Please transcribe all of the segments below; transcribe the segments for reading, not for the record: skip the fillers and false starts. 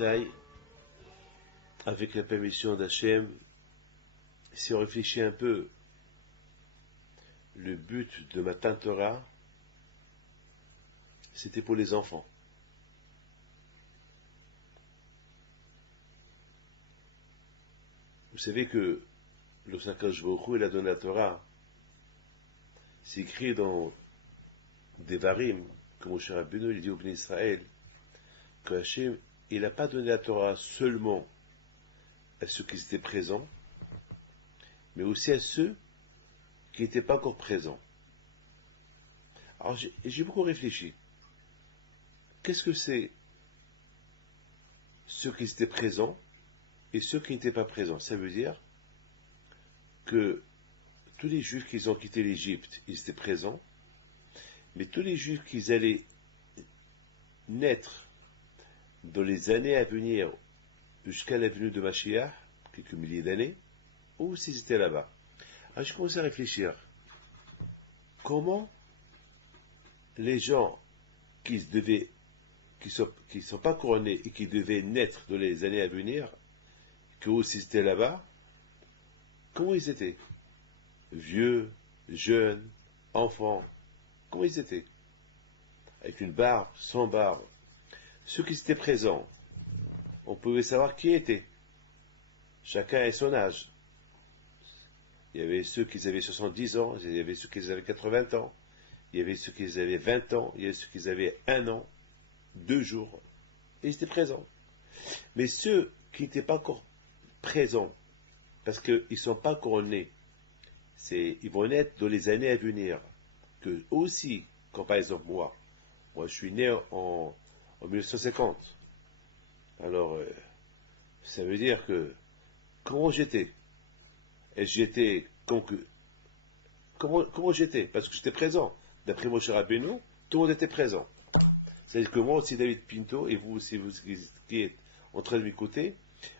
Rabotai, avec la permission d'Hachem, si on réfléchit un peu, le but de Matan Torah, c'était pour les enfants. Vous savez que l'Osakadosh Baruch Hu, il a donné la Torah. C'est écrit dans Devarim, comme Moshe Rabbeinu, il dit au Bnei Israël, que Hachem, il n'a pas donné la Torah seulement à ceux qui étaient présents, mais aussi à ceux qui n'étaient pas encore présents. Alors j'ai beaucoup réfléchi. Qu'est-ce que c'est ceux qui étaient présents et ceux qui n'étaient pas présents? Ça veut dire que tous les Juifs qui ont quitté l'Égypte, ils étaient présents, mais tous les Juifs qui allaient naître dans les années à venir jusqu'à la venue de Mashiach, quelques milliers d'années, ou s'ils étaient là-bas. Alors je commence à réfléchir. Comment les gens qui sont pas couronnés et qui devaient naître dans les années à venir, que aussi étaient là-bas, comment ils étaient? Vieux, jeunes, enfants, comment ils étaient? Avec une barbe, sans barbe. Ceux qui étaient présents, on pouvait savoir qui était. Chacun a son âge. Il y avait ceux qui avaient 70 ans, il y avait ceux qui avaient 80 ans, il y avait ceux qui avaient 20 ans, il y avait ceux qui avaient 1 an, 2 jours. Et ils étaient présents. Mais ceux qui n'étaient pas encore présents, parce qu'ils ne sont pas encore nés, ils vont naître dans les années à venir, que aussi, comme par exemple moi je suis né en 1950. Alors, ça veut dire que, comment j'étais? Est-ce que j'étais comment j'étais? Parce que j'étais présent. D'après Moshe Rabbeinu, tout le monde était présent. C'est-à-dire que moi aussi, David Pinto, et vous aussi, vous qui êtes en train de m'écouter,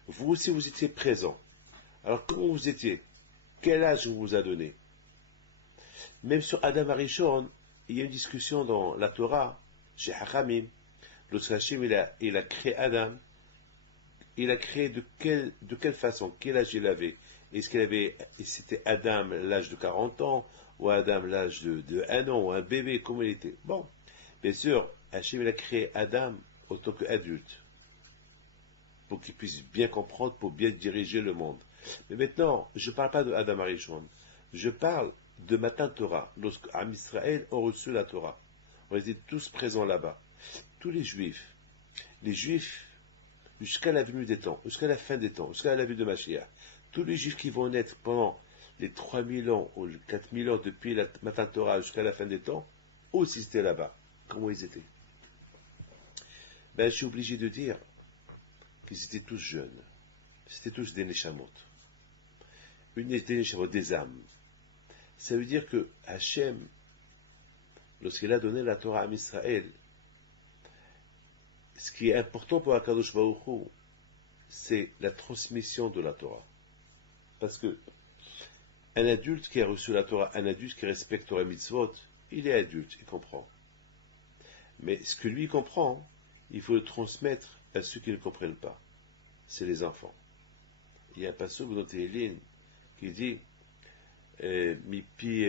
vous aussi, vous étiez présent. Alors, comment vous étiez? Quel âge on vous a donné? Même sur Adam Arishon, il y a une discussion dans la Torah, chez Hachamim. Lorsque Hachem, il a créé Adam, il a créé de quelle façon? Quel âge il avait? Est-ce qu'il avait, c'était Adam l'âge de 40 ans, ou Adam l'âge de 1 an, ou un bébé, comment il était? Bon, bien sûr, Hachem, il a créé Adam en tant qu'adulte, pour qu'il puisse bien comprendre, pour bien diriger le monde. Mais maintenant, je ne parle pas de Adam Arishon, je parle de Matan Torah, lorsque Am Israël ont reçu la Torah. On était tous présents là-bas. Tous les Juifs, jusqu'à la venue des temps, jusqu'à la fin des temps, jusqu'à la venue de Mashiach, tous les Juifs qui vont naître pendant les 3000 ans ou les 4000 ans depuis la Matan Torah jusqu'à la fin des temps, aussi étaient là-bas. Comment ils étaient? Je suis obligé de dire qu'ils étaient tous jeunes. C'était tous des Neshamot. Des Neshamot, des âmes. Ça veut dire que Hachem, lorsqu'il a donné la Torah à Israël, ce qui est important pour Akadosh Baruch Hu, c'est la transmission de la Torah. Parce que un adulte qui a reçu la Torah, un adulte qui respecte Torah Mitzvot, il est adulte, il comprend. Mais ce que lui comprend, il faut le transmettre à ceux qui ne comprennent pas. C'est les enfants. Il y a un passage dans Tehillim qui dit Mipi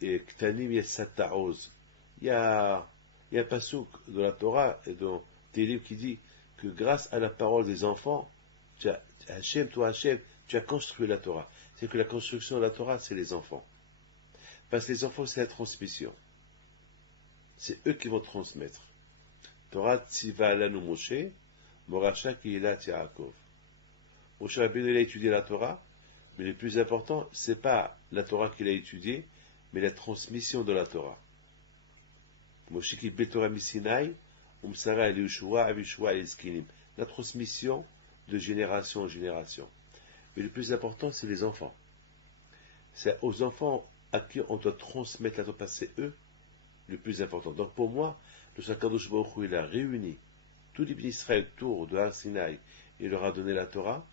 Ktanim Yesataoz. Il y a un passage dans la Torah et dans Tehillim qui dit que grâce à la parole des enfants, Hachem, tu as construit la Torah. C'est que la construction de la Torah, c'est les enfants. Parce que les enfants, c'est la transmission. C'est eux qui vont transmettre. Torah tziva alanu Moshe, Moracha Keilat Yaakov. Moshe Rabbeinu, il a étudié la Torah, mais le plus important, c'est pas la Torah qu'il a étudiée, mais la transmission de la Torah. Moshe Kibbe Torah Misinai, Umsara el Yeshua, Avishua el Skinim. La transmission de génération en génération. Mais le plus important, c'est les enfants. C'est aux enfants à qui on doit transmettre la Torah, c'est eux le plus important. Donc pour moi, le Akadosh Baruch Hu, il a réuni tous les bénis Israël autour de Har Sinaï et il leur a donné la Torah.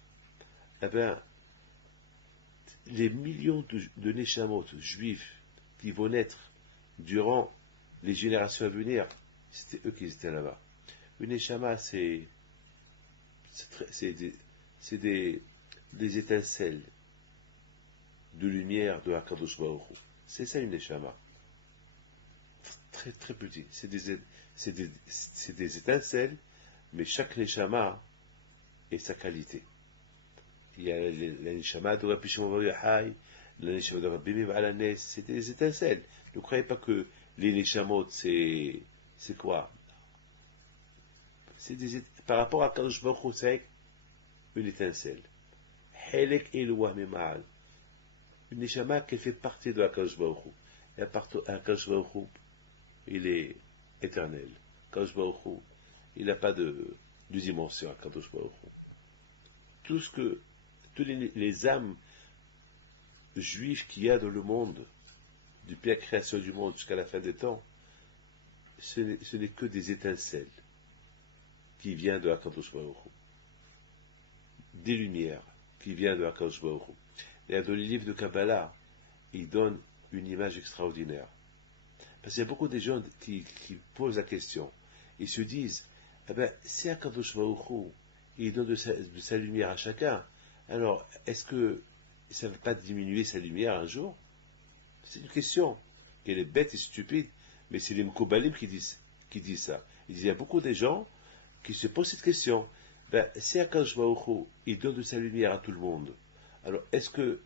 Eh bien, les millions de Neshamot juifs qui vont naître durant les générations à venir, c'était eux qui étaient là-bas. Une neshama, c'est des étincelles de lumière de Hakadosh Baruch Hu. C'est ça une neshama. Très très petit. C'est des étincelles, mais chaque neshama est sa qualité. Il y a la neshama de Rabbi Shimon Bar Yochai, la neshama de Rabbi Meir Baal HaNes, c'est des étincelles. Ne croyez pas que les neshamot, c'est quoi? Par rapport à Kadosh Baruch Hu, c'est une étincelle. Helek Eloah Mema'al. Une neshama qui fait partie de Kadosh Baruch Hu. Et Kadosh Baruch Hu, il est éternel. Kadosh Baruch Hu, il n'a pas de dimension à Kadosh Baruch Hu. Tous les âmes juives qu'il y a dans le monde, depuis la création du monde jusqu'à la fin des temps, ce n'est que des étincelles qui viennent de Hakadosh Baruch Hu. Des lumières qui viennent de Hakadosh Baruch Hu. Et dans les livres de Kabbalah, ils donnent une image extraordinaire. Parce qu'il y a beaucoup de gens qui posent la question. Ils se disent, eh ben, si Hakadosh Baruch Hu, il donne de sa lumière à chacun, alors est-ce que ça ne va pas diminuer sa lumière un jour? C'est une question. Elle est bête et stupide, mais c'est les Mkoubalim qui disent ça. Il y a beaucoup de gens qui se posent cette question. Ben, si Hakadosh Baruch Hu, il donne de sa lumière à tout le monde, alors est-ce que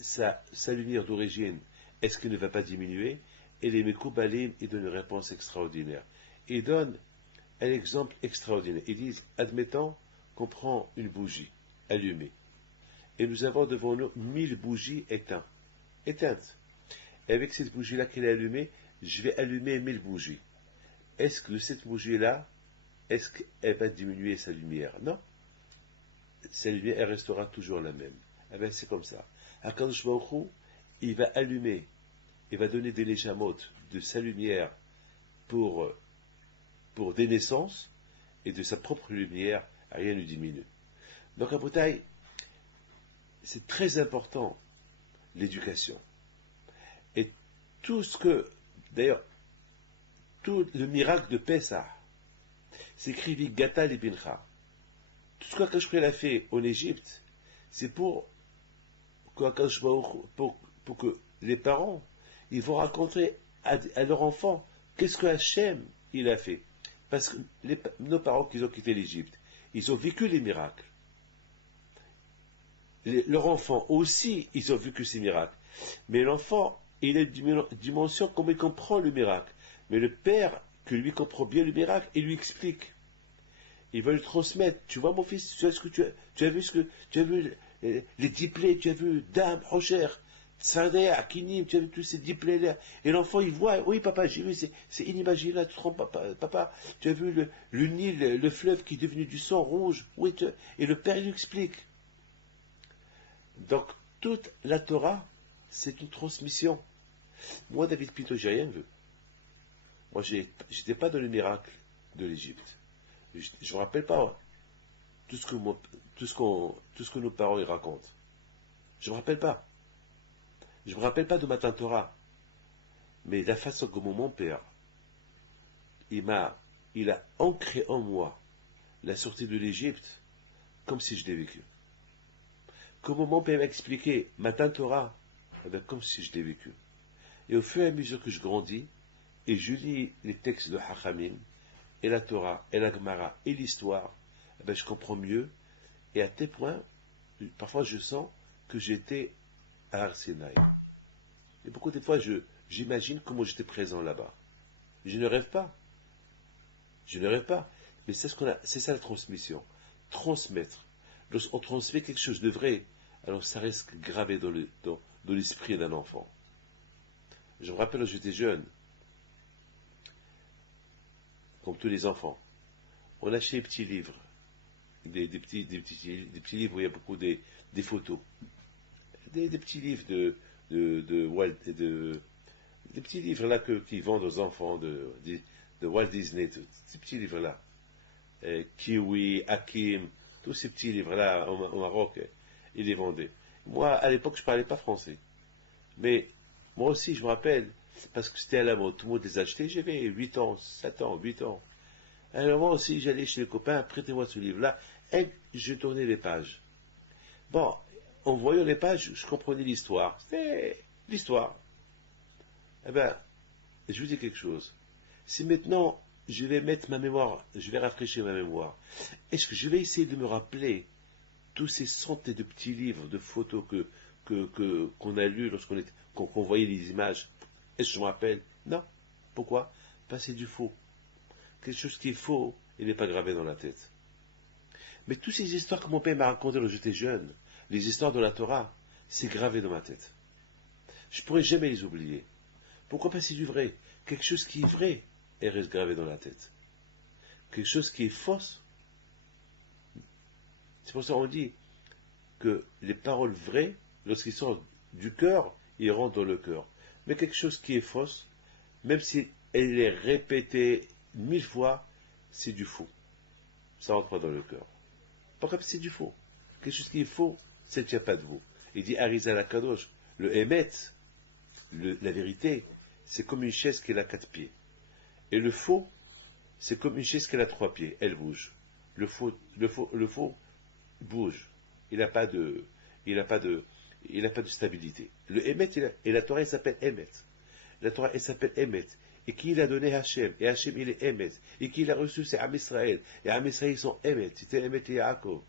sa lumière d'origine, est-ce qu'elle ne va pas diminuer? Et les Mekoubalim, ils donnent une réponse extraordinaire. Ils donnent un exemple extraordinaire. Ils disent, admettons qu'on prend une bougie allumée, et nous avons devant nous 1000 bougies éteintes. Et avec cette bougie-là qu'elle est allumée, je vais allumer 1000 bougies. Est-ce que cette bougie-là, est-ce qu'elle va diminuer sa lumière? Non. Sa lumière, elle restera toujours la même. Eh bien, c'est comme ça. Hakadosh Baruch Hu, il va allumer, il va donner des neshamot de sa lumière pour des naissances, et de sa propre lumière, rien ne diminue. Donc, à Boutaï, c'est très important, l'éducation. Et tout ce que, d'ailleurs, tout le miracle de Pessah, c'est écrit Vigata Libincha. Tout ce qu'Akadosh Baruch Hu a fait en Égypte, c'est pour que les parents, ils vont raconter à leur enfant qu'est-ce que Hachem il a fait. Parce que nos parents qui ont quitté l'Égypte, ils ont vécu les miracles. Leurs enfants aussi, ils ont vécu ces miracles. Mais l'enfant, il a une dimension comme il comprend le miracle. Mais le père, qui lui comprend bien le miracle, il lui explique. Il va le transmettre. Tu vois, mon fils, tu as vu les 10 plaies, tu as vu Dame, Rocher, Tsardea, Akinim, tu as vu tous ces 10 plaies-là. Et l'enfant, il voit, oui, papa, j'ai vu, c'est inimaginable, tu te rends, papa, tu as vu le Nil, le fleuve qui est devenu du sang rouge. Oui, et le père, il lui explique. Donc, toute la Torah, c'est une transmission. Moi, David Pito, j'ai rien vu. Moi, j'étais pas dans le miracle de l'Égypte. Je ne me rappelle pas tout ce que nos parents y racontent. Je ne me rappelle pas. Je ne me rappelle pas de Matan Torah. Mais la façon comme mon père, il a ancré en moi la sortie de l'Égypte comme si je l'ai vécu. Comment mon père m'a expliqué Matan Torah, comme si je l'ai vécu. Et au fur et à mesure que je grandis, et je lis les textes de Hachamim, et la Torah, et la Gemara, et l'histoire, je comprends mieux, et à tel point, parfois je sens que j'étais à Har Sinaï. Et beaucoup de fois, j'imagine comment j'étais présent là-bas. Je ne rêve pas. Je ne rêve pas. Mais c'est ça la transmission. Transmettre. Lorsqu'on transmet quelque chose de vrai, alors ça reste gravé dans l'esprit d'un enfant. Je me rappelle quand j'étais jeune, comme tous les enfants, on achetait des petits livres, des petits livres où il y a beaucoup des photos, des petits livres des petits livres là qui vendent aux enfants de Walt Disney, ces petits livres là, Kiwi, Hakim, tous ces petits livres là au Maroc, ils les vendaient. Moi, à l'époque, je parlais pas français, mais moi aussi, je me rappelle, parce que c'était à la mode, tout le monde les achetait, j'avais 8 ans, 7 ans, 8 ans. Alors moi aussi, j'allais chez les copains, prêtez-moi ce livre-là, et je tournais les pages. Bon, en voyant les pages, je comprenais l'histoire. C'était l'histoire. Eh ben, je vous dis quelque chose. Si maintenant, je vais mettre ma mémoire, je vais rafraîchir ma mémoire, est-ce que je vais essayer de me rappeler tous ces centaines de petits livres, de photos qu'on a lus qu'on voyait les images? Est-ce que je me rappelle? Non. Pourquoi? Parce que c'est du faux. Quelque chose qui est faux, il n'est pas gravé dans la tête. Mais toutes ces histoires que mon père m'a racontées quand j'étais jeune, les histoires de la Torah, c'est gravé dans ma tête. Je ne pourrai jamais les oublier. Pourquoi pas c'est du vrai? Quelque chose qui est vrai, elle reste gravé dans la tête. Quelque chose qui est fausse, c'est pour ça qu'on dit que les paroles vraies, lorsqu'ils sortent du cœur, ils rentrent dans le cœur. Mais quelque chose qui est fausse, même si elle est répétée 1000 fois, c'est du faux. Ça rentre pas dans le cœur. Pourquoi? Parce que c'est du faux. Quelque chose qui est faux, ça ne tient pas de vous. Il dit Arizal Akadosh, le Emet, la vérité, c'est comme une chaise qui a 4 pieds. Et le faux, c'est comme une chaise qui a 3 pieds. Elle bouge. Le faux bouge. Il n'a pas de, il n'a pas de, il n'a pas de stabilité. Le Emet, et la Torah, elle s'appelle Emet. La Torah, elle s'appelle Emet. Et qui il a donné Hachem. Et Hachem, il est Emet. Et qui il a reçu, c'est Am Israël. Et Am Israël, ils sont Emet. C'était Emet et Yaakov.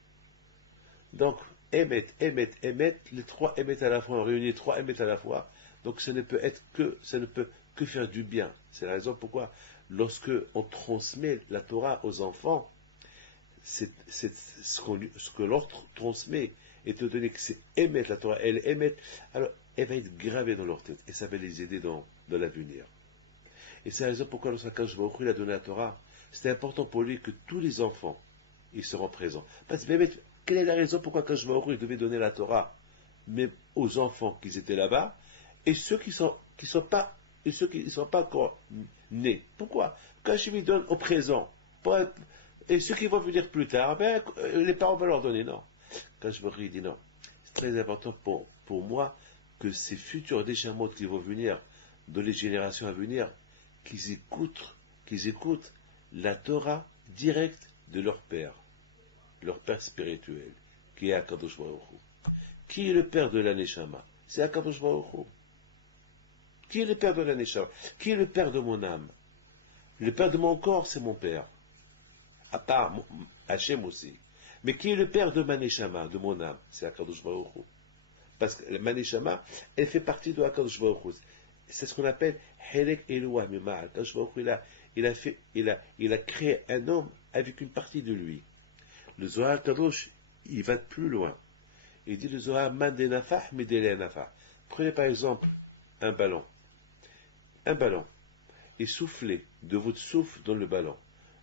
Donc, Emet, Emet, Emet, les 3 Emet à la fois, on réunit 3 Emet à la fois. Donc, ça ne peut que faire du bien. C'est la raison pourquoi, lorsque on transmet la Torah aux enfants, ce que l'autre transmet, étant donné que c'est émettre la Torah, elle émet, alors elle va être gravée dans leur tête, et ça va les aider dans l'avenir. Et c'est la raison pourquoi lorsqu'Akadosh Baruch Hu a donné la Torah, c'était important pour lui que tous les enfants, ils seront présents. Parce que, quelle est la raison pourquoi Akadosh Baruch Hu devait donner la Torah, même aux enfants qui étaient là-bas, et ceux qui sont pas, et ceux qui ne sont pas encore nés? Pourquoi? Quand je lui donne au présent, et ceux qui vont venir plus tard, ben, les parents vont leur donner, non. Quand je me dis non, c'est très important pour moi que ces futurs déchamots qui vont venir, dans les générations à venir, qu'ils écoutent la Torah directe de leur père spirituel, qui est Akadosh Baruch Hu. Qui est le père de la Neshama? C'est Akadosh Baruch Hu. Qui est le père de la Neshama? Qui est le père de mon âme? Le père de mon corps, c'est mon père. À part Hachem aussi. Mais qui est le père de ma Neshama, de mon âme? C'est Akadosh Baruch Hu. Parce que ma Neshama, elle fait partie de Akadosh Baruch Hu. C'est ce qu'on appelle Helek Eloah Mima. Akadosh Baruch Hu, il a créé un homme avec une partie de lui. Le Zohar Kadosh, il va plus loin. Il dit le Zohar Man de Nafah, Medele Nafah. Prenez par exemple un ballon. Un ballon. Et soufflez de votre souffle dans le ballon.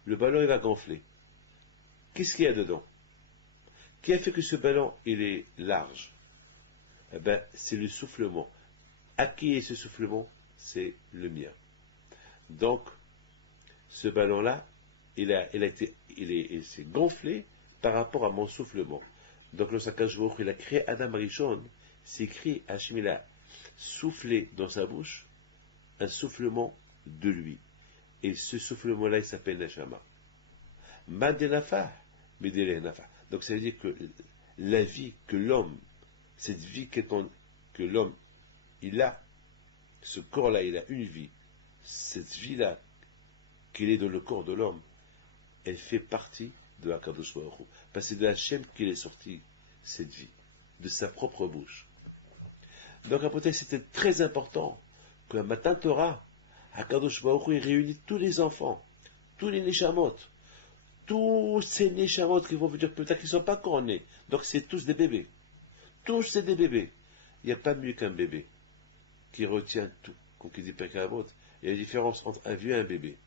Le ballon, il va gonfler. Qu'est-ce qu'il y a dedans? Qui a fait que ce ballon, il est large? Eh bien, c'est le soufflement. À qui est ce soufflement? C'est le mien. Donc, ce ballon-là, il s'est gonflé par rapport à mon soufflement. Donc, lorsqu'Akadosh Baruch Hu, il a créé Adam Rishon, c'est écrit, Hachem, il a soufflé dans sa bouche un soufflement de lui. Et ce soufflement-là, il s'appelle Neshama. Madenafa, Medele. Donc ça veut dire que la vie que l'homme, cette vie que l'homme, il a, ce corps-là, il a une vie. Cette vie-là, qu'il est dans le corps de l'homme, elle fait partie de Akadosh Baruch Hu. Parce que c'est de Hachem qu'il est sorti cette vie, de sa propre bouche. Donc après, c'était très important que la Matan Torah, Akadosh Baruch Hu, il réunit tous les enfants, tous les Neshamot, tous ces Neshamot qui vont venir plus tard, qui ne sont pas encore nés. Donc c'est tous des bébés. Tous c'est des bébés. Il n'y a pas mieux qu'un bébé qui retient tout. Comme qui dit Pekavot, il y a une différence entre un vieux et un bébé,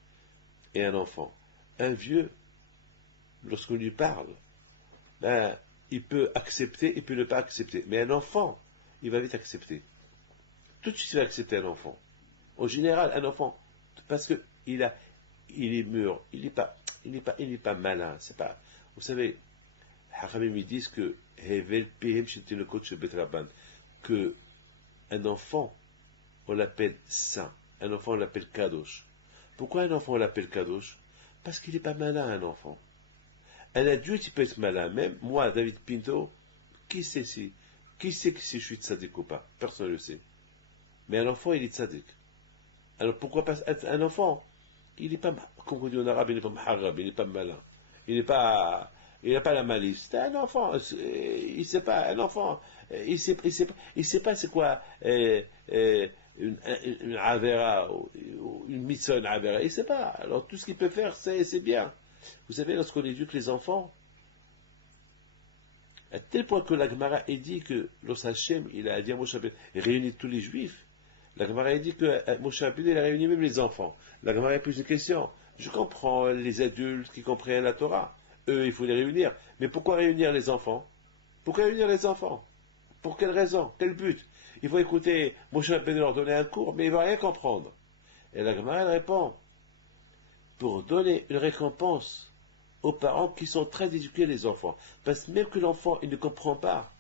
et un enfant. Un vieux, lorsqu'on lui parle, ben, il peut accepter, il peut ne pas accepter. Mais un enfant, il va vite accepter. Tout de suite, il va accepter un enfant. En général, un enfant, parce que il est mûr, il n'est pas malin. C'est pas, vous savez, Haramim ils disent que Hevel Pehem c'était le coach Betraban, que un enfant, on l'appelle saint. Un enfant, on l'appelle Kadosh. Pourquoi un enfant, on l'appelle Kadosh? Parce qu'il n'est pas malin, un enfant. Un adulte, il peut être malin. Même moi, David Pinto, qui sait si je suis tzaddik ou pas? Personne ne le sait. Mais un enfant, il est tzaddik. Alors pourquoi pas un enfant? Il n'est pas, comme on dit en arabe, il n'est pas maharab, il n'est pas malin. Il n'est pas, il n'a pas la malice. C'est un enfant, il sait pas, un enfant, il sait pas c'est quoi une avera, ou une mitzvah, une avera, il sait pas. Alors tout ce qu'il peut faire, c'est bien. Vous savez, lorsqu'on éduque les enfants, à tel point que la Gemara a dit que lorsque Hachem, il a dit à Moshe Rabbeinu, réunit tous les juifs, la Gemara a dit que Moshe Rabbeinu, il a réuni même les enfants. La Gemara a posé une question. Je comprends les adultes qui comprennent la Torah. Eux, il faut les réunir. Mais pourquoi réunir les enfants? Pourquoi réunir les enfants? Pour quelle raison? Quel but? Il faut écouter Moshe Rabbeinu leur donner un cours, mais il ne va rien comprendre. Et la Gemara, elle répond, pour donner une récompense aux parents qui sont très éduqués, les enfants. Parce que même que l'enfant, il ne comprend pas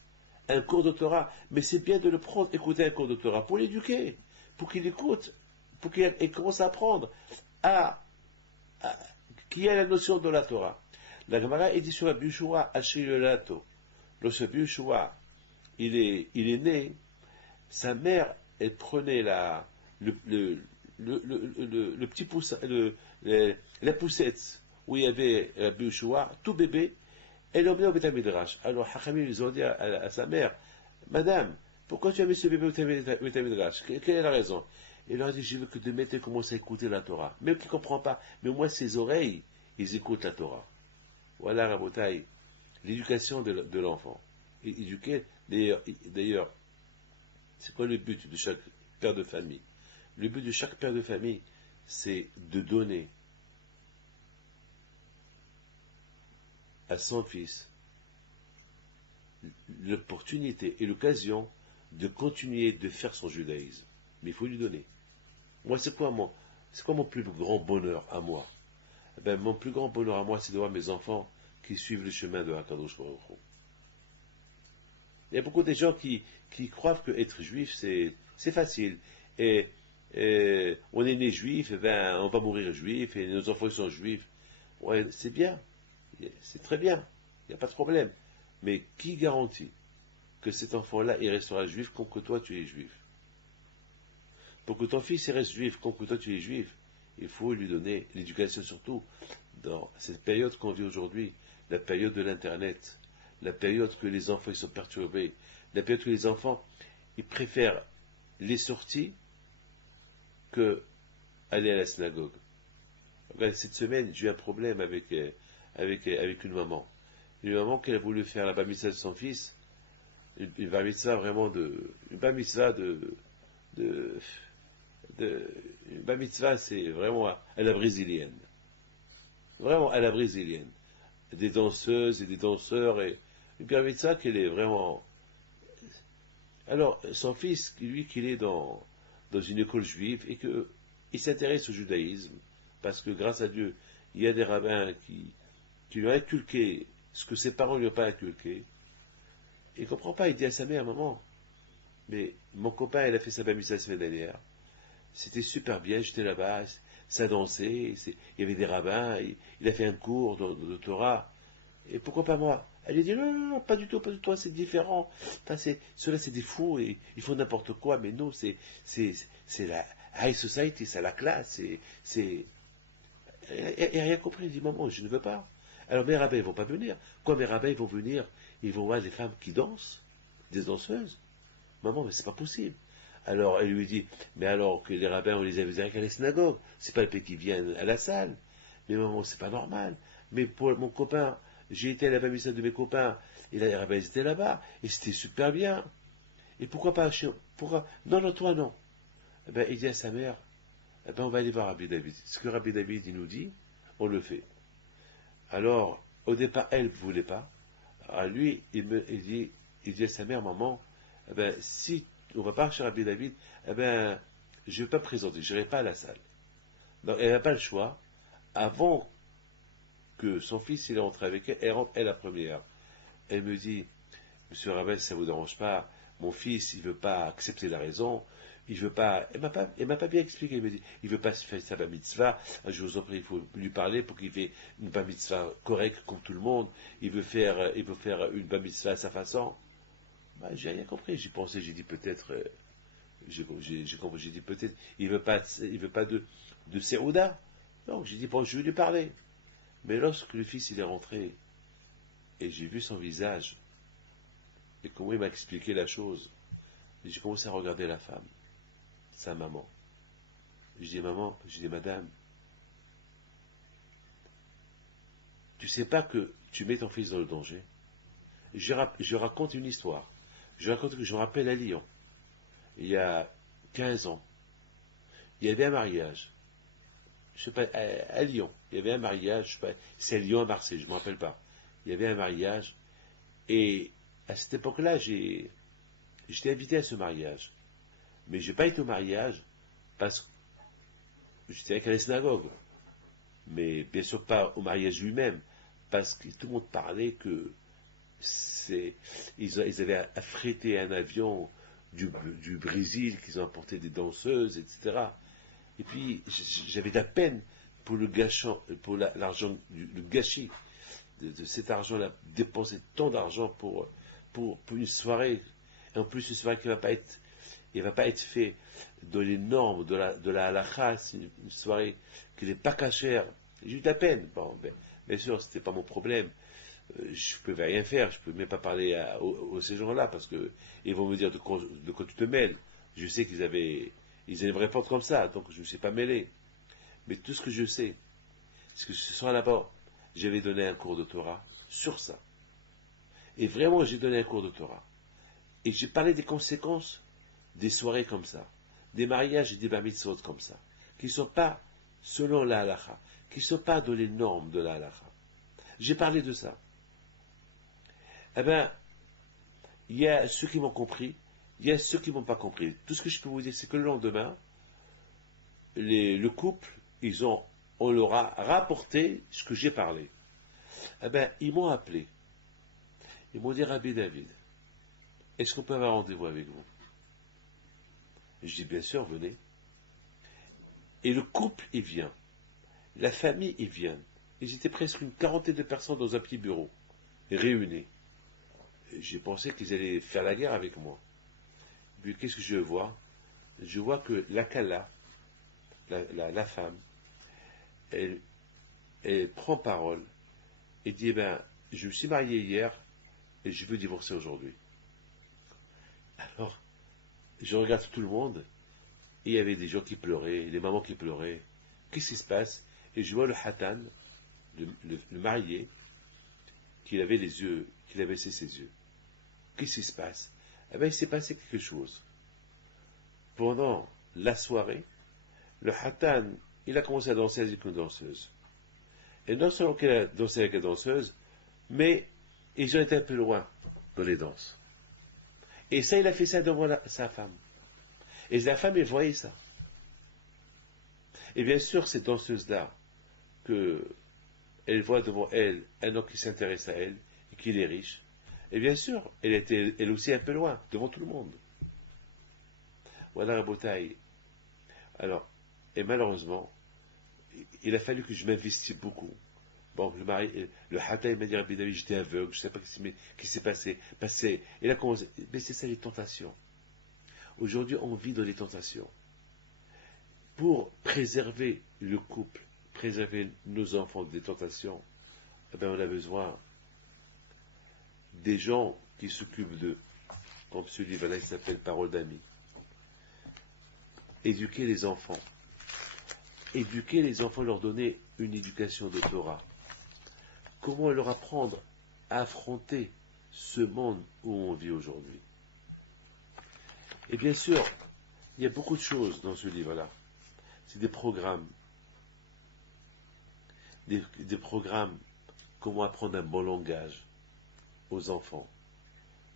un cours de Torah, mais c'est bien de le prendre, écouter un cours de Torah, pour l'éduquer, pour qu'il écoute, pour qu'il commence à apprendre, qui a la notion de la Torah. La Gemara est dit sur Rabbi Yehoshua Ashilolato. Lorsque Rabbi Yehoshua, il est né, sa mère, elle prenait le petit poussin, la poussette où il y avait Rabbi Yehoshua, tout bébé, elle l'emmenait au Beth Midrash. Alors Hachamim, ils ont dit à sa mère, Madame, pourquoi tu as mis ce bébé au Beth Midrash? Quelle est la raison? Il leur a dit, je veux que de mettre commence à écouter la Torah. Même qu'il ne comprend pas, mais moi ses oreilles, ils écoutent la Torah. Voilà, Rabotai, l'éducation de l'enfant. Éduquer, d'ailleurs, c'est quoi le but de chaque père de famille? Le but de chaque père de famille, c'est de donner à son fils l'opportunité et l'occasion de continuer de faire son judaïsme. Mais il faut lui donner. Moi, c'est quoi mon plus grand bonheur à moi? Eh ben, mon plus grand bonheur à moi, c'est de voir mes enfants qui suivent le chemin de Hakadosh Baruch Hu. Il y a beaucoup de gens qui croient que être juif, c'est facile. Et on est né juif, et ben, on va mourir juif, et nos enfants sont juifs. Ouais, c'est bien. C'est très bien. Il n'y a pas de problème. Mais qui garantit que cet enfant-là, il restera juif comme que toi, tu es juif? Pour que ton fils il reste juif comme que toi, tu es juif, il faut lui donner l'éducation, surtout dans cette période qu'on vit aujourd'hui, la période de l'Internet, la période que les enfants ils sont perturbés, la période que les enfants ils préfèrent les sorties que aller à la synagogue. Cette semaine, j'ai eu un problème avec une maman. Une maman qui a voulu faire la bar mitzvah de son fils, une bar mitzvah vraiment une bar mitzvah une bar mitzvah, c'est vraiment à la brésilienne. Vraiment à la brésilienne. Des danseuses et des danseurs, et une bar mitzvah qu'elle est vraiment. Alors, son fils, lui, qu'il est dans une école juive, et qu'il s'intéresse au judaïsme, parce que grâce à Dieu, il y a des rabbins qui lui ont inculqué ce que ses parents ne lui ont pas inculqué. Il ne comprend pas, il dit à sa mère, maman, mais mon copain, il a fait sa bar mitzvah la semaine dernière. C'était super bien, j'étais là-bas, ça dansait, il y avait des rabbins, il a fait un cours de Torah. Et pourquoi pas moi? Elle a dit non, pas du tout, c'est différent. Enfin, ceux-là, c'est des fous, et ils font n'importe quoi, mais non, c'est la high society, c'est la classe, elle n'a rien compris, elle dit maman, je ne veux pas. Alors mes rabbins, ils vont pas venir. Quand mes rabbins, ils vont venir, ils vont voir des femmes qui dansent, des danseuses. Maman, mais c'est pas possible. Alors elle lui dit, mais alors que les rabbins, on les avait qu'à la synagogue, c'est pas le pays qui viennent à la salle. Mais maman, c'est pas normal. Mais pour mon copain, j'ai été à la bar mitzvah de mes copains, et les rabbins ils étaient là-bas, et c'était super bien. Et pourquoi pas non, toi non. Eh ben, il dit à sa mère, eh ben, on va aller voir Rabbi David. Ce que Rabbi David il nous dit, on le fait. Alors, au départ, elle ne voulait pas. Alors lui, il dit à sa mère, maman, eh ben, si on va pas chez Rabbi David, eh ben, je ne vais pas me présenter, je n'irai pas à la salle. Donc, elle n'a pas le choix. Avant que son fils il est rentré avec elle, elle rentre elle la première. Elle me dit, Monsieur Rabel, ça ne vous dérange pas, mon fils il ne veut pas accepter la raison, il veut pas, elle m'a pas bien expliqué. Il me dit, il veut pas se faire sa bar mitzvah. Je vous en prie, il faut lui parler pour qu'il fasse une bar mitzvah correcte comme tout le monde. Il veut faire une bar mitzvah à sa façon. Bah, j'ai rien compris. J'ai pensé, j'ai dit peut-être, j'ai dit peut-être, il veut pas de Seouda. Donc j'ai dit, bon, je vais lui parler. Mais lorsque le fils il est rentré et j'ai vu son visage et comment il m'a expliqué la chose, j'ai commencé à regarder la femme, sa maman. Je dis maman, je dis madame, tu sais pas que tu mets ton fils dans le danger. Je raconte une histoire. Je raconte que je me rappelle à Lyon, il y a 15 ans, il y avait un mariage. Je sais pas, à Lyon, il y avait un mariage, je sais pas, c'est Lyon à Marseille, je ne me rappelle pas. Il y avait un mariage, et à cette époque-là, j'étais invité à ce mariage. Mais je n'ai pas été au mariage parce que j'étais avec la synagogue. Mais bien sûr pas au mariage lui-même, parce que tout le monde parlait que ils avaient affrété un avion du Brésil, qu'ils ont apporté des danseuses, etc. Et puis j'avais de la peine pour le gâchant, pour l'argent, le gâchis de cet argent-là, dépenser tant d'argent pour une soirée, et en plus une soirée qui va pas être fait dans les normes de la halakha, c'est une soirée qui n'est pas cachère. J'ai eu de la peine. Bon, bien sûr, c'était pas mon problème. Je ne pouvais rien faire, je ne pouvais même pas parler ces gens-là, parce que ils vont me dire de quoi tu te mêles. Je sais ils avaient une réponse comme ça, donc je ne me suis pas mêlé. Mais tout ce que je sais, c'est que ce soir là-bas, j'avais donné un cours de Torah sur ça. Et vraiment, j'ai donné un cours de Torah. Et j'ai parlé des conséquences des soirées comme ça, des mariages et des bar mitzvot comme ça, qui ne sont pas selon la halakha, qui ne sont pas dans les normes de la halakha. J'ai parlé de ça. Eh bien, il y a ceux qui m'ont compris, il y a ceux qui ne m'ont pas compris. Tout ce que je peux vous dire, c'est que le lendemain, le couple, on leur a rapporté ce que j'ai parlé. Eh bien, ils m'ont appelé. Ils m'ont dit, Rabbi David, est-ce qu'on peut avoir rendez-vous avec vous? Je dis, bien sûr, venez. Et le couple, il vient. La famille, il vient. Ils étaient presque une quarantaine de personnes dans un petit bureau, réunis. J'ai pensé qu'ils allaient faire la guerre avec moi. Puis qu'est-ce que je vois? Je vois que la Kala, la femme, elle prend parole et dit, eh ben, je me suis marié hier et je veux divorcer aujourd'hui. Alors, je regarde tout le monde et il y avait des gens qui pleuraient, des mamans qui pleuraient. Qu'est-ce qui se passe? Et je vois le Hatan, le marié, qu'il avait baissé ses yeux. Qu'est-ce qui se passe? Eh bien, il s'est passé quelque chose. Pendant la soirée, le Hatan, il a commencé à danser avec une danseuse. Et non seulement qu'il a dansé avec la danseuse, mais ils ont été un peu loin dans les danses. Et ça, il a fait ça devant sa femme. Et la femme, elle voyait ça. Et bien sûr, cette danseuse-là, elle voit devant elle un homme qui s'intéresse à elle, et qu'il est riche. Et bien sûr, elle était elle aussi un peu loin, devant tout le monde. Voilà la bataille. Alors, et malheureusement, il a fallu que je m'investisse beaucoup. Bon, le Hata, m'a dit, Rabbi David, j'étais aveugle, je ne sais pas ce qui s'est passé. Il a commencé, mais c'est ça les tentations. Aujourd'hui, on vit dans les tentations. Pour préserver le couple, préserver nos enfants des tentations, eh bien, on a besoin des gens qui s'occupent d'eux. Comme ce livre-là, il s'appelle Parole d'amis. Éduquer les enfants. Éduquer les enfants, leur donner une éducation de Torah. Comment leur apprendre à affronter ce monde où on vit aujourd'hui. Et bien sûr, il y a beaucoup de choses dans ce livre-là. C'est des programmes. Des programmes, comment apprendre un bon langage aux enfants.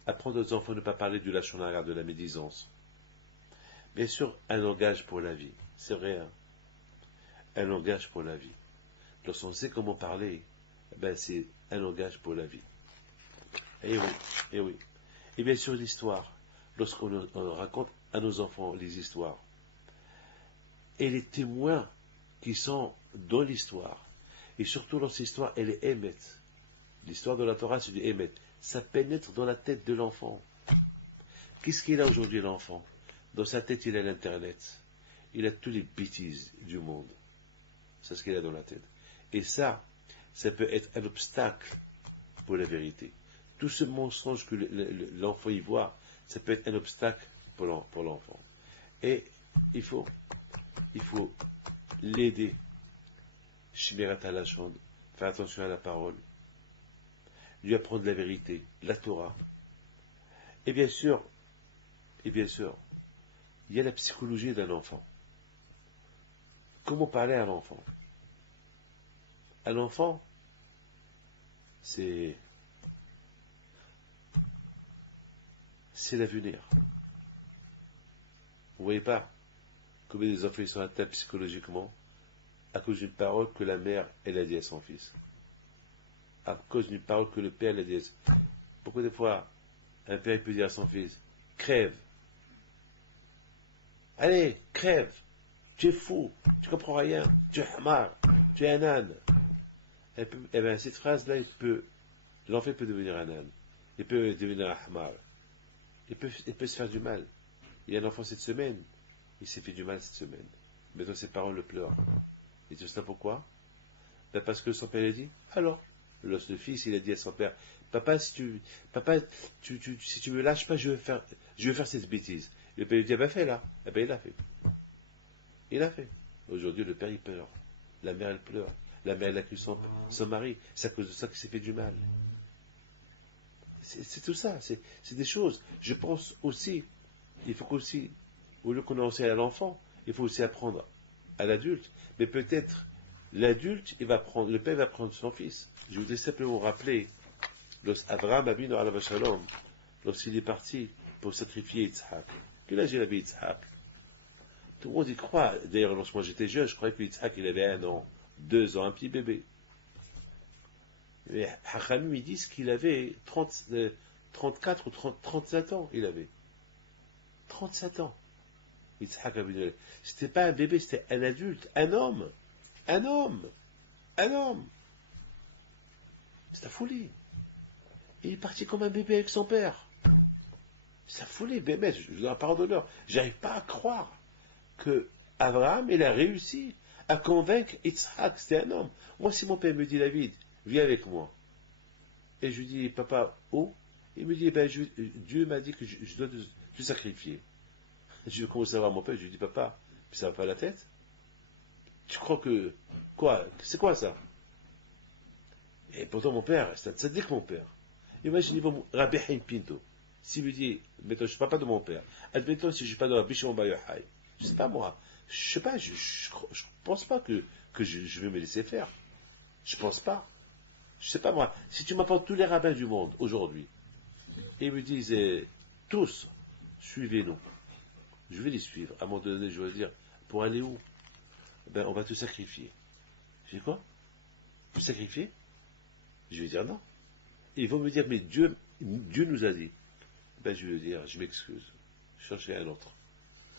Apprendre aux enfants à ne pas parler du lachon hara, de la médisance. Bien sûr, un langage pour la vie. C'est vrai, hein? Un langage pour la vie. Lorsqu'on sait comment parler, ben c'est un langage pour la vie. Et oui, et oui. Et bien sûr, l'histoire. on raconte à nos enfants les histoires. Et les témoins qui sont dans l'histoire, et surtout lorsque l'histoire, elle est émette. L'histoire de la Torah, c'est du émet. Ça pénètre dans la tête de l'enfant. Qu'est-ce qu'il a aujourd'hui, l'enfant? Dans sa tête, il a l'Internet. Il a tous les bêtises du monde. C'est ce qu'il a dans la tête. Et ça peut être un obstacle pour la vérité. Tout ce mensonge que l'enfant y voit, ça peut être un obstacle pour l'enfant. Et il faut l'aider. Shmirat halashon, faire attention à la parole, lui apprendre la vérité, la Torah. Et bien sûr, il y a la psychologie d'un enfant. Comment parler à l'enfant? À l'enfant, c'est l'avenir. Vous voyez pas combien des enfants sont atteints psychologiquement à cause d'une parole que la mère, elle a dit à son fils. À cause d'une parole que le père, elle a dit à son fils. Beaucoup de fois, un père peut dire à son fils, crève. Allez, crève. Tu es fou. Tu comprends rien. Tu es hamar. Tu es un âne. Eh bien, cette phrase-là, l'enfant peut devenir un âne. Il peut devenir un hamar. Il peut se faire du mal. Il y a un enfant cette semaine. Il s'est fait du mal cette semaine. Maintenant, ses parents le pleurent. Et tu sais pourquoi? Ben parce que son père a dit, alors, le fils, il a dit à son père, papa, si tu me lâches pas, je vais faire cette bêtise. Le père lui dit, ah ben fais-la. Eh ben il l'a fait. Il l'a fait. Aujourd'hui, le père, il pleure. La mère, elle pleure. La mère, elle accuse son mari. C'est à cause de ça qu'il s'est fait du mal. C'est tout ça. C'est des choses. Je pense aussi, il faut qu'aussi, au lieu qu'on enseigne à l'enfant, il faut aussi apprendre à l'adulte. Mais peut-être, l'adulte, le père va prendre son fils. Je voudrais simplement rappeler, Abraham Avinu alav shalom, lorsqu'il est parti pour sacrifier Yitzhak. Quel âge il avait Yitzhak? Tout le monde y croit. D'ailleurs, lorsque moi j'étais jeune, je croyais que Yitzhak, il avait 1 an, 2 ans, un petit bébé. Mais Hachamim, ils disent qu'il avait 34 ou 37 ans, il avait. 37 ans. Yitzhak Avinu. C'était pas un bébé, c'était un adulte, un homme. Un homme. Un homme. C'est la folie. Il est parti comme un bébé avec son père. C'est la folie, bébé, je vous donne la parole d'honneur. J'arrive pas à croire que Abraham, il a réussi à convaincre Yitzhak, c'était un homme. Moi, si mon père me dit, David, viens avec moi. Et je lui dis, papa, où? Il me dit, ben, Dieu m'a dit que je dois te sacrifier. Je commence à voir mon père, je lui dis, papa, ça va pas la tête? Tu crois que, quoi? C'est quoi ça? Et pourtant, mon père, c'est un tzaddik, mon père. Imaginez-vous, Rabbi Haim Pinto. S'il me dit, mettons, je ne suis pas de mon père. Admettons, si je ne suis pas de Rabbi Shimon Bar Yochai. Je ne sais pas moi. Je sais pas, je pense pas que je vais me laisser faire. Je pense pas. Je sais pas moi. Si tu m'apportes tous les rabbins du monde aujourd'hui, et ils me disent, tous, suivez-nous. Je vais les suivre. À un moment donné, je vais dire, pour aller où? Ben, on va te sacrifier. Je dis quoi? Vous sacrifier? Je vais dire non. Et ils vont me dire, mais Dieu nous a dit. Ben, je vais dire, je m'excuse. Cherchez un autre.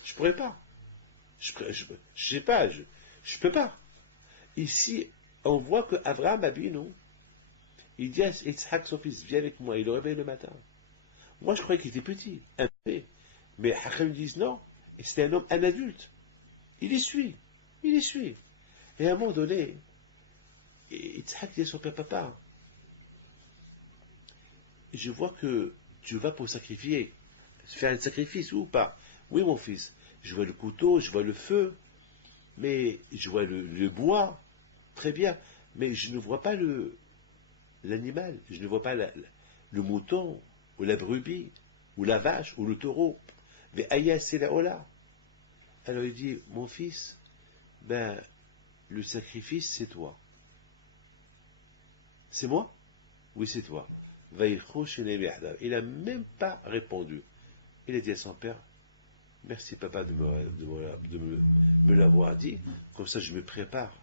Je pourrais pas. Je sais pas, je peux pas. Ici, on voit que Abraham Abinu, il dit à Yitzhak, son fils, viens avec moi, il le réveille le matin. Moi, je croyais qu'il était petit, un bébé. Mais Hachem disent non, et c'était un homme, un adulte. Il les suit. Et à un moment donné, Yitzhak dit à son père, papa, je vois que tu vas pour sacrifier, faire un sacrifice ou pas. Oui, mon fils, je vois le couteau, je vois le feu, mais je vois le bois, très bien, mais je ne vois pas l'animal, je ne vois pas le mouton, ou la brebis, ou la vache, ou le taureau. Mais Aya, c'est la Ola. Alors il dit, mon fils, ben, le sacrifice, c'est toi. C'est moi? Oui, c'est toi. Il n'a même pas répondu. Il a dit à son père, merci papa de me l'avoir dit, comme ça je me prépare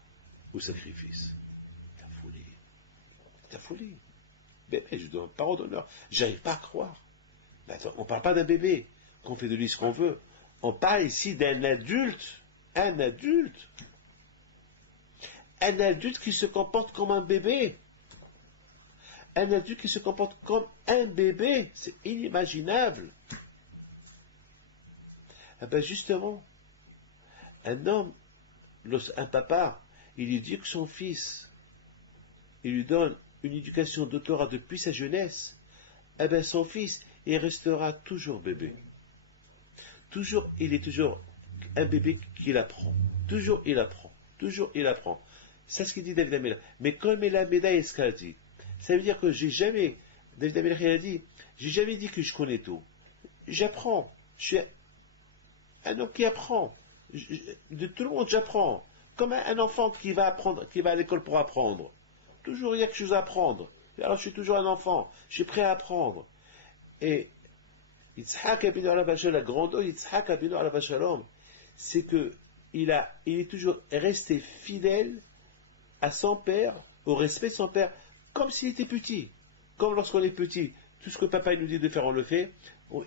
au sacrifice. La folie. Bébé, je donne parole d'honneur. J'arrive pas à croire. Mais attends, on ne parle pas d'un bébé. qu'on fait de lui ce qu'on veut. On parle ici d'un adulte. Un adulte. Un adulte qui se comporte comme un bébé. Un adulte qui se comporte comme un bébé. C'est inimaginable. Eh ben justement, un homme, un papa, il éduque son fils. Il lui donne une éducation d'autorat depuis sa jeunesse. Eh bien son fils, il restera toujours bébé. Toujours, il est toujours un bébé qu'il apprend. Toujours il apprend. Toujours il apprend. C'est ce qu'il dit David Amelach. Mais comme il a médaille, ce qu'il a dit, ça veut dire que j'ai jamais, David Amelach il a dit, j'ai jamais dit que je connais tout. J'apprends. Je suis un homme qui apprend. De tout le monde, j'apprends. Comme un enfant qui va apprendre, qui va à l'école pour apprendre. Toujours il y a quelque chose à apprendre. Alors je suis toujours un enfant. Je suis prêt à apprendre. Et Yitzhak Abinu alav shalom, la grandeur Yitzhak Abinu alav shalom, c'est que il est toujours resté fidèle à son père, au respect de son père, comme s'il était petit. Comme lorsqu'on est petit, tout ce que papa nous dit de faire, on le fait.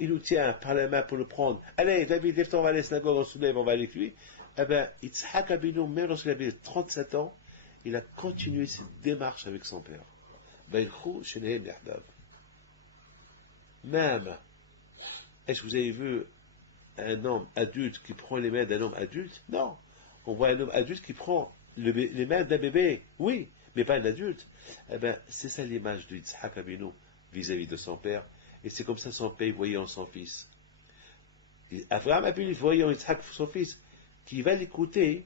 Il nous tient par la main pour le prendre. Allez, David, lève-toi, on va à la synagogue, on se lève, on va avec lui. Eh bien, Yitzhak Abinu, même lorsqu'il avait 37 ans, il a continué cette démarche avec son père. Même, est-ce que vous avez vu un homme adulte qui prend les mains d'un homme adulte? Non. On voit un homme adulte qui prend les mains d'un bébé. Oui, mais pas un adulte. Eh bien, c'est ça l'image de Yitzhak Abinu vis-à-vis de son père. Et c'est comme ça son père voyait en son fils. Abraham Abinu voyait en Yitzhak son fils, qui va l'écouter,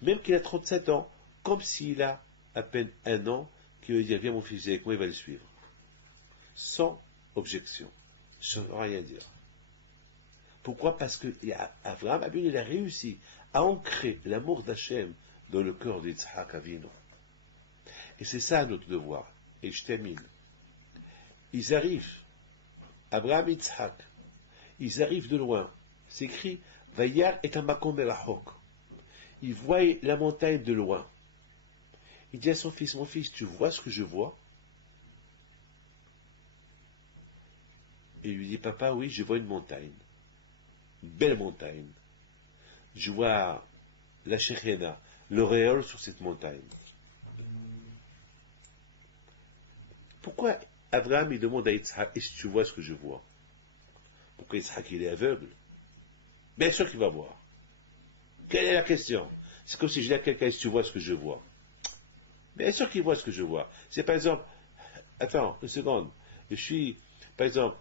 même qu'il a 37 ans, comme s'il a à peine un an, qui veut dire, viens mon fils avec moi, il va le suivre. Sans objection. Sans rien dire. Pourquoi? Parce que Abraham Abinu, il a réussi à ancrer l'amour d'Hachem dans le cœur d'Yitzhak Avinu. Et c'est ça notre devoir. Et je termine. Ils arrivent, Abraham et Yitzhak, ils arrivent de loin. C'est écrit, Vayar et Amakom Merachok. Il voit la montagne de loin. Il dit à son fils, mon fils, tu vois ce que je vois? Et il lui dit, papa, oui, je vois une montagne. Une belle montagne. Je vois la Shekhina, l'auréole sur cette montagne. Pourquoi Abraham il demande à Yitzhak, est-ce que tu vois ce que je vois? Pourquoi Yitzhak il est aveugle? Bien sûr qu'il va voir. Quelle est la question? C'est comme si je dis à quelqu'un, est-ce que tu vois ce que je vois? Bien sûr qu'il voit ce que je vois. C'est par exemple, attends, une seconde, je suis, par exemple,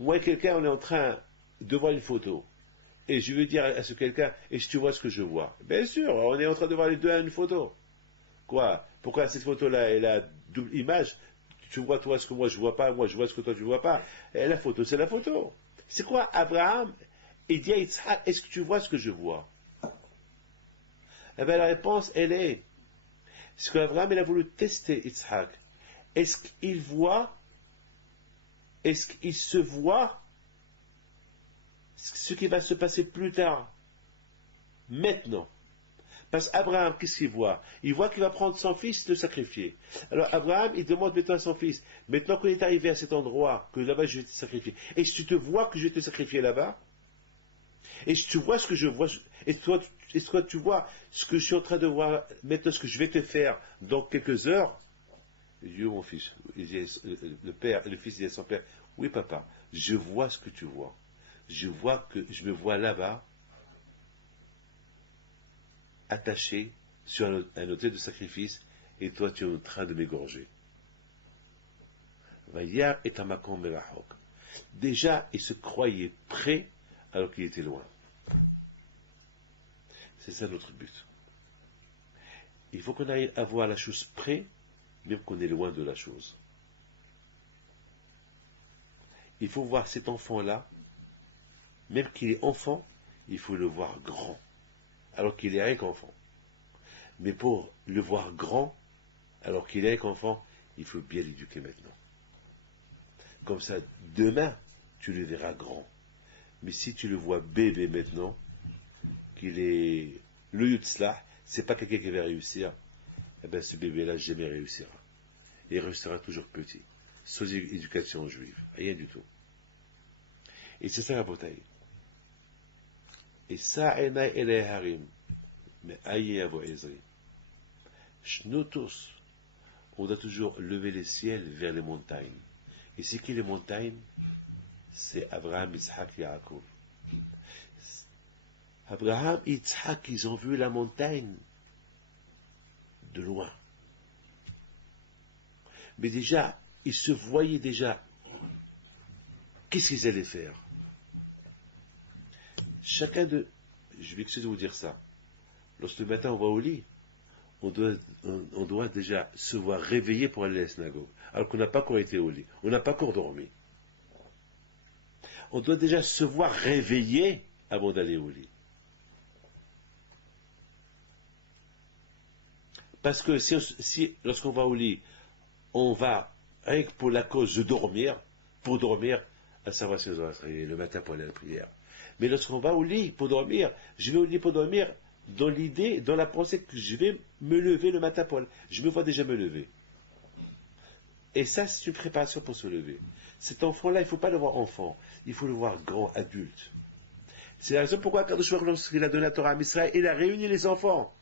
moi et quelqu'un, on est en train de voir une photo. Et je veux dire à ce quelqu'un, est-ce que tu vois ce que je vois? Bien sûr, on est en train de voir les deux à une photo. Quoi? Pourquoi cette photo-là, elle a double image? Tu vois toi ce que moi je vois pas, moi je vois ce que toi tu vois pas. Et la photo, c'est la photo. C'est quoi Abraham? Il dit à Yitzhak, est-ce que tu vois ce que je vois? Eh bien la réponse, elle est, ce qu'Abraham il a voulu tester Yitzhak. Est-ce qu'il voit, est-ce qu'il se voit ce qui va se passer plus tard? Maintenant. Parce qu'Abraham, qu'est-ce qu'il voit? Il voit qu'il va prendre son fils et le sacrifier. Alors Abraham, il demande maintenant à son fils, maintenant qu'on est arrivé à cet endroit, que là-bas je vais te sacrifier, est-ce que tu te vois que je vais te sacrifier là-bas? Est-ce que tu vois ce que je vois? Est-ce que tu vois ce que je suis en train de voir, maintenant ce que je vais te faire dans quelques heures? Il dit, oh, mon fils, le père, le fils dit à son père, oui papa, je vois ce que tu vois. Je vois que je me vois là-bas, attaché sur un autel de sacrifice, et toi tu es en train de m'égorger. Vayar et Amakom Merachok. Déjà, il se croyait prêt alors qu'il était loin. C'est ça notre but. Il faut qu'on arrive à voir la chose près, même qu'on est loin de la chose. Il faut voir cet enfant-là, même qu'il est enfant, il faut le voir grand, alors qu'il est avec enfant. Mais pour le voir grand, alors qu'il est avec enfant, il faut bien l'éduquer maintenant. Comme ça, demain, tu le verras grand. Mais si tu le vois bébé maintenant, qu'il est le Yutzlah, c'est pas quelqu'un qui va réussir, eh bien ce bébé-là jamais réussira. Il restera toujours petit. Sans éducation juive. Rien du tout. Et c'est ça la bataille. Et ça, Enai Elei Harim. Mais aïe Avo Ezri. Nous tous, on doit toujours lever les ciels vers les montagnes. Et c'est qui les montagnes? C'est Abraham, Yitzhak, Yaakov. Abraham et Yitzhak, ils ont vu la montagne de loin. Mais déjà, ils se voyaient déjà. Qu'est-ce qu'ils allaient faire? Chacun de... Je vais essayer de vous dire ça. Lorsque le matin on va au lit, on doit déjà se voir réveillé pour aller à la synagogue. Alors qu'on n'a pas encore été au lit. On n'a pas encore dormi. On doit déjà se voir réveillé avant d'aller au lit. Parce que si lorsqu'on va au lit, on va, rien que pour la cause de dormir, pour dormir, à savoir si on va se réveiller le matin pour aller à la prière. Mais lorsqu'on va au lit pour dormir, je vais au lit pour dormir dans l'idée, dans la pensée que je vais me lever le matin pour aller. Je me vois déjà me lever. Et ça, c'est une préparation pour se lever. Cet enfant-là, il ne faut pas le voir enfant, il faut le voir grand, adulte. C'est la raison pourquoi, quand lorsqu'il a donné la Torah à Israël, il a réuni les enfants.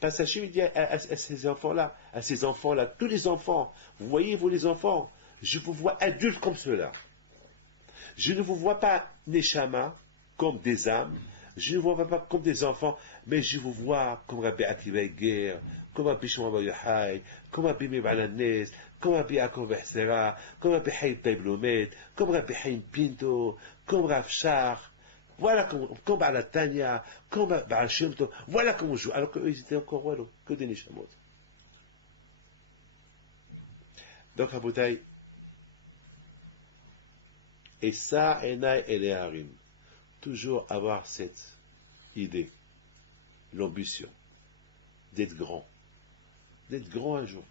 Parce que Hachem dit à ces enfants-là, tous les enfants, vous voyez, vous les enfants, je vous vois adultes comme ceux-là. Je ne vous vois pas Neshama, comme des âmes, je ne vous vois pas comme des enfants, mais je vous vois comme Rabbi Akiva Eger, comme Rabbi Shimon Bar Yochai, comme Rabbi Meir Baal HaNes, comme Rabbi Yaakov Bechsera, comme Rabbi Chaim Taib Lomed, comme Rabbi Chaim Pinto, comme Rav Shach, voilà comme Baal Tanya, comme Baal Shem Tov, voilà comment on joue, alors qu'eux ils étaient encore voilà, que des Neshamot. Donc, Rabotai, et ça, Enai Elei Harim. Toujours avoir cette idée, l'ambition, d'être grand un jour,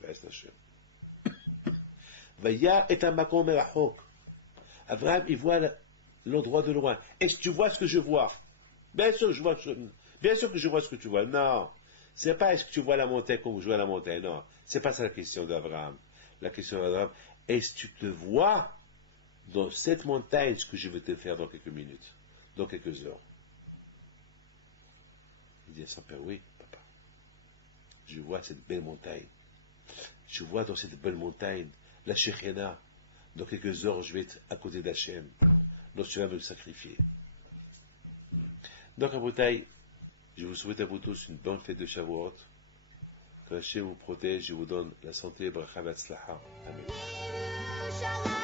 Vaya est un makom merachok. Abraham, il voit l'endroit de loin. Est-ce que tu vois ce que je vois? Bien sûr que je vois, bien sûr que je vois ce que tu vois. Non, c'est pas est-ce que tu vois la montagne comme je vois la montagne. Non, c'est pas ça la question d'Abraham. La question d'Abraham, est-ce que tu te vois dans cette montagne ce que je vais te faire dans quelques minutes? Dans quelques heures. Il dit à son père, oui, papa, je vois cette belle montagne. Je vois dans cette belle montagne la Shekhina. Dans quelques heures, je vais être à côté d'Hachem. Donc tu vas me le sacrifier. Donc, à Boutaï, je vous souhaite à vous tous une bonne fête de Shavuot. Que Hachem vous protège et vous donne la santé, bracha v'atzlacha. Amen.